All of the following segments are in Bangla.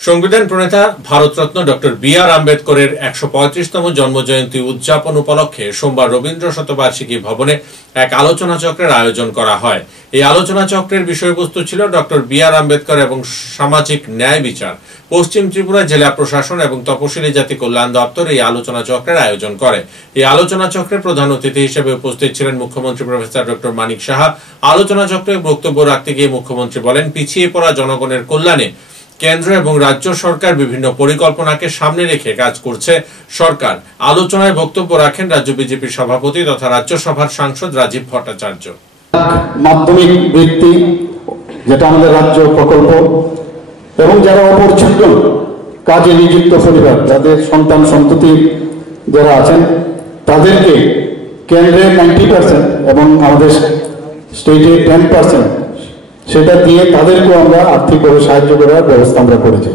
সংবিধান প্রণেতা ভারতরত্ন ডক্টর বি.আর. আম্বেদকরের ১৩৫তম জন্মজয়ন্তী উদযাপন উপলক্ষে সোমবার রবীন্দ্র শতবার্ষিকী ভবনে এক আলোচনা চক্রের আয়োজন করা হয়। এই আলোচনা চক্রের বিষয়বস্তু ছিল ডক্টর বি.আর. আম্বেদকর এবং সামাজিক ন্যায় বিচার। পশ্চিম ত্রিপুরা জেলা প্রশাসন এবং তপশিলি জাতি কল্যাণ দপ্তর এই আলোচনা চক্রের আয়োজন করে। এই আলোচনা চক্রে প্রধান অতিথি হিসেবে উপস্থিত ছিলেন মুখ্যমন্ত্রী প্রফেসর ডক্টর মানিক সাহা। আলোচনা চক্রে বক্তব্য রাখতে গিয়ে মুখ্যমন্ত্রী বলেন, পিছিয়ে পড়া জনগণের কল্যাণে কেন্দ্র এবং রাজ্য সরকার বিভিন্ন পরিকল্পনাকে সামনে রেখে কাজ করছে সরকার। আলোচনায় বক্তব্য রাখেন রাজ্য বিজেপির সভাপতি তথা রাজ্যসভার সাংসদ রাজীব ভট্টাচার্য। মাধ্যমিক বৃত্তি, যেটা আমাদের রাজ্য প্রকল্প, এবং যারা অপরচ্ছন্ন কাজে নিযুক্ত পরিবার, যাদের সন্তান সন্ততি যারা আছেন, তাদেরকে কেন্দ্রের 90% এবং আমাদের স্টেটে 10% সেটা দিয়ে তাদেরকেও আমরা আর্থিকভাবে সাহায্য করার ব্যবস্থা আমরা করেছি।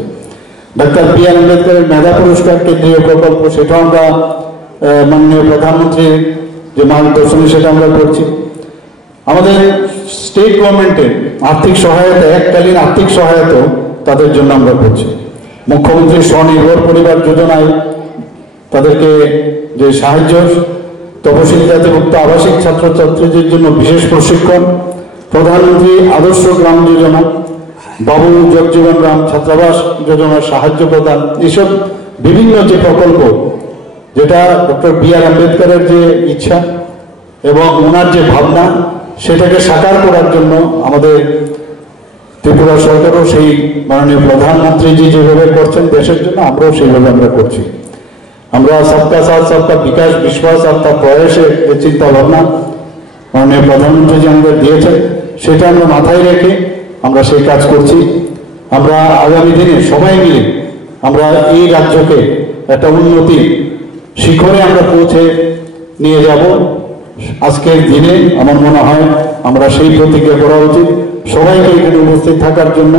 Doctor B.R.. আম্বেদকরের মেধা পুরস্কার কেন্দ্রীয় প্রকল্প, সেটাও আমরা মাননীয় প্রধানমন্ত্রীর যে মার্গদর্শনে সেটা আমরা করছি। আমাদের স্টেট গভর্নমেন্টের আর্থিক সহায়তা, এককালীন আর্থিক সহায়তা তাদের জন্য আমরা করছি। মুখ্যমন্ত্রী স্বনির্ভর পরিবার যোজনায় তাদেরকে যে সাহায্য, তপশিলি জাতিভুক্ত আবাসিক ছাত্রছাত্রীদের জন্য বিশেষ প্রশিক্ষণ, প্রধানমন্ত্রী আদর্শ গ্রাম যোজনা, বাবু জগজীবন রাম ছাত্রাবাস যোজনার সাহায্য প্রদান, এসব বিভিন্ন যে প্রকল্প, যেটা ডক্টর বি.আর. আম্বেদকরের যে ইচ্ছা এবং ওনার যে ভাবনা, সেটাকে সাকার করার জন্য আমাদের ত্রিপুরা সরকারও সেই মাননীয় প্রধানমন্ত্রীজি যেভাবে করছেন দেশের জন্য, আমরাও সেইভাবে আমরা করছি। আমরা সবকা সাথ সবকা বিকাশ, বিশ্বাস আর তার প্রয়াসের যে চিন্তা ভাবনা মাননীয় প্রধানমন্ত্রীজি আমাদের দিয়েছেন, সেটা আমরা মাথায় রেখে আমরা সেই কাজ করছি। আমরা আগামী দিনে সবাই মিলে আমরা এই রাজ্যকে একটা উন্নতি শিখরে আমরা পৌঁছে নিয়ে যাব। আজকের দিনে আমার মনে হয় আমরা সেই প্রতিজ্ঞা করা উচিত। সবাইকে এখানে উপস্থিত থাকার জন্য